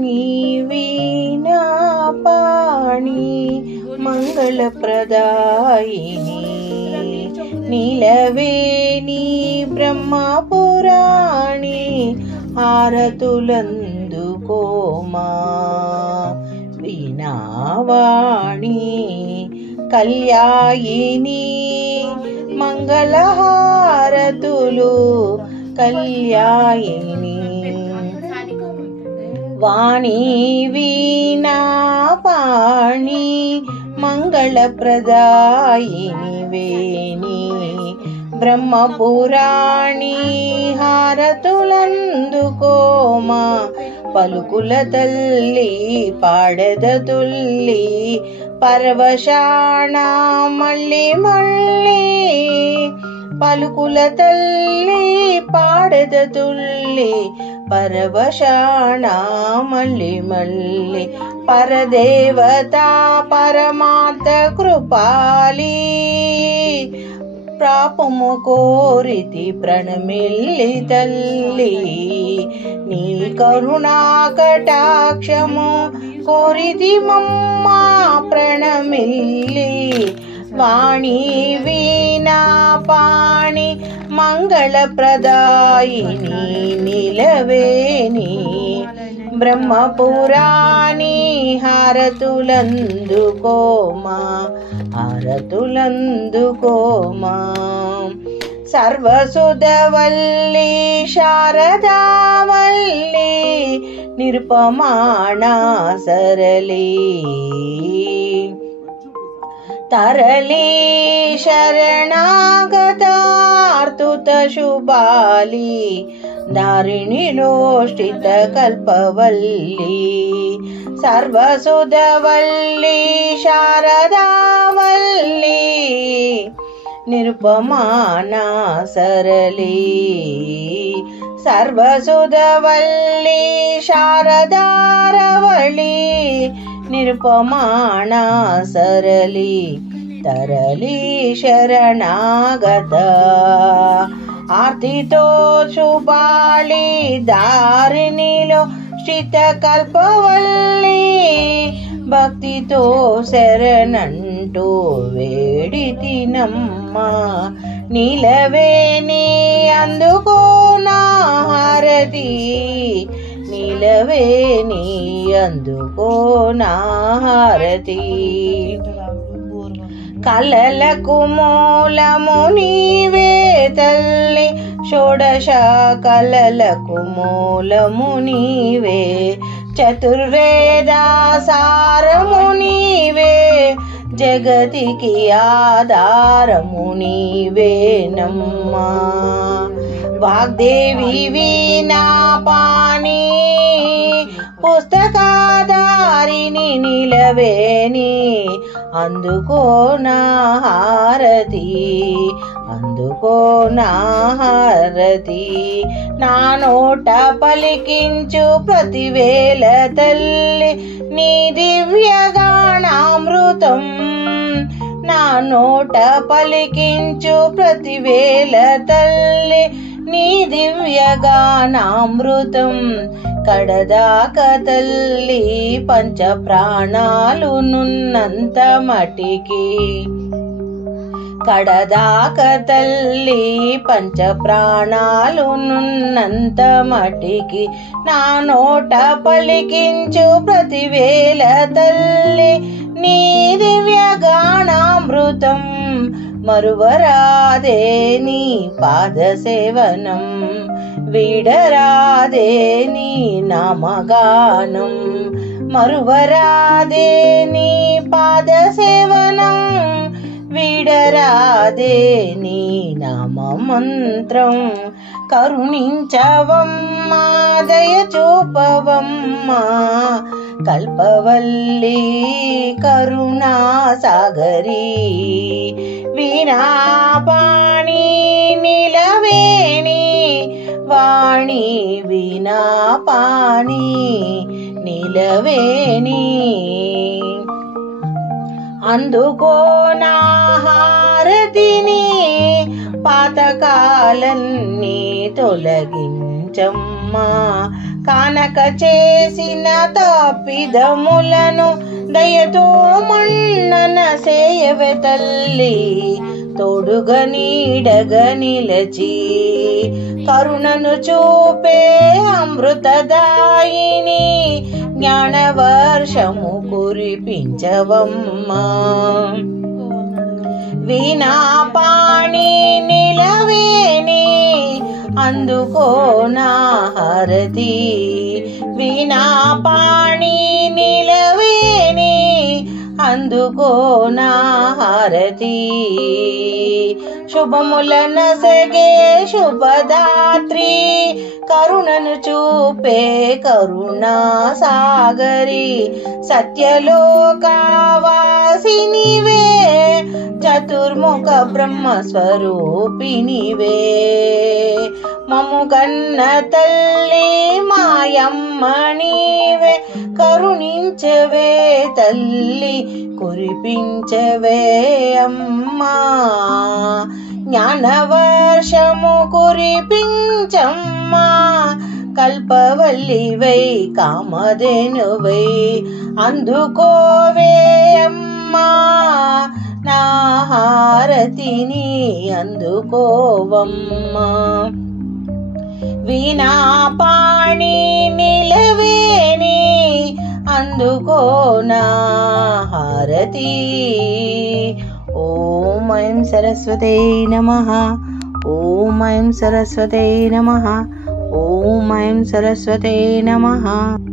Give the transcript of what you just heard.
వాణి వీణా పాణి మంగళప్రదాయిని నీలవేణి బ్రహ్మపురాణి హారతులందుకోమా వీణావాణి కళ్యాయిని మంగళహారతులు కళ్యాయిని వాణి వీణా పాణి మంగళప్రదాయిని వేణి బ్రహ్మపురాణి హారతులందుకోమా పలుకుల తల్లి పాడెద తుల్లి పరవశాణ మళ్ళీ మళ్ళీ పలుకుల తల్లి పాడెద తుల్లి పరవశాణ మళ్ళీ మళ్ళీ పరదేవత పరమార్థ కృపాలి ప్రాపము కోరితి ప్రణమిల్లి తల్లి నీ కరుణా కటాక్షము కోరితి మమ్మా ప్రణమిల్లి వాణి వీణా పాణి మంగళప్రదాయిని నిలవేణి బ్రహ్మపురాణి హారతులందుకోమా హారతులందుకోమా సర్వసుధవల్లి శారదావల్లి నిరుపమాణ సరళి తరళి శరణాగతార్తుత శుభాలి దారిణిలోష్ఠిత కల్పవల్లి సర్వసుధవల్లి శారదావల్లి నిరుపమాన సరళి సర్వసుధవల్లి శారదారవళి నిరుపమాణ సరళి తరళి శరణాగత ఆర్తితో శుభాళి దారిణిలో స్థిత కల్పవల్లి భక్తితో శరణంటూ వేడితినమ్మా నీలవేణి అందుకో నా హారతి నీలవేణి అందుకో నా హారతి కలలకు మూలము నీవే తల్లి షోడశ కలలకు మూలము నీవే చతుర్వేద సారము నీవే జగతికి ఆధారము నీవేనమ్మా వాగ్దేవి వీణా పాణి పుస్తకాధారిని నిలవేణి అందుకో నా హారతి అందుకో నా హారతి నా నోట పలికించు ప్రతివేళ తల్లి నీ దివ్యగానామృతం నా నోట పలికించు ప్రతివేళ తల్లి నీ దివ్యగానామృతం కడదాక తల్లి పంచ ప్రాణాలు నున్నంత మటికి కడదాక తల్లి పంచ ప్రాణాలు నున్నంత మటికి నా నోట పలికించు ప్రతివేళ తల్లి నీ దివ్యగానామృతం మరువరాదే నీ పాద సేవనం వీడరాదే నీ నామగానం మరువరాదే నీ పాద సేవనం వీడరాదే నీ నామ మంత్రం కరుణించవమ్మా దయ చూపవమ్మా కల్పవల్లి కరుణా సాగరి వీణా పాణి నిలవేణి వాణి వీణా పాణి నిలవేణి అందుకో నా హారతిని పాతకాలన్నీ తొలగించమ్మా కానక చేసిన తప్పిదములను దయతో మన్నన సేయవే తల్లి. తోడుగా నీడగా నిలచి కరుణను చూపే అమృతదాయిని, జ్ఞానవర్షము కురిపించవమ్మా. వీణాపాణి నిలవేని అందుకో నా హారతి. వీణాపాణి నిలవేని అందుకో నా హారతి. శుభములనసగే శుభదాత్రి, కరుణను చూపే కరుణా సాగరి. సత్యలోకవాసినివే, చతుర్ముఖ బ్రహ్మ స్వరూపినివే. మము కన్న తల్లి మాయమ్మ నీవే, కరుణించవే తల్లి కురిపించవే అమ్మా. జ్ఞానవర్షము కురిపించమ్మా, కల్పవల్లివై కామధేనువై అందుకోవే అమ్మా. నా హారతిని అందుకోవమ్మా. వీణాపాణి నిలవేని అందుకో నా హారతి. ఓం ఐం సరస్వతై నమః. ఓం ఐం సరస్వతై నమః. ఓం ఐం సరస్వతై నమః.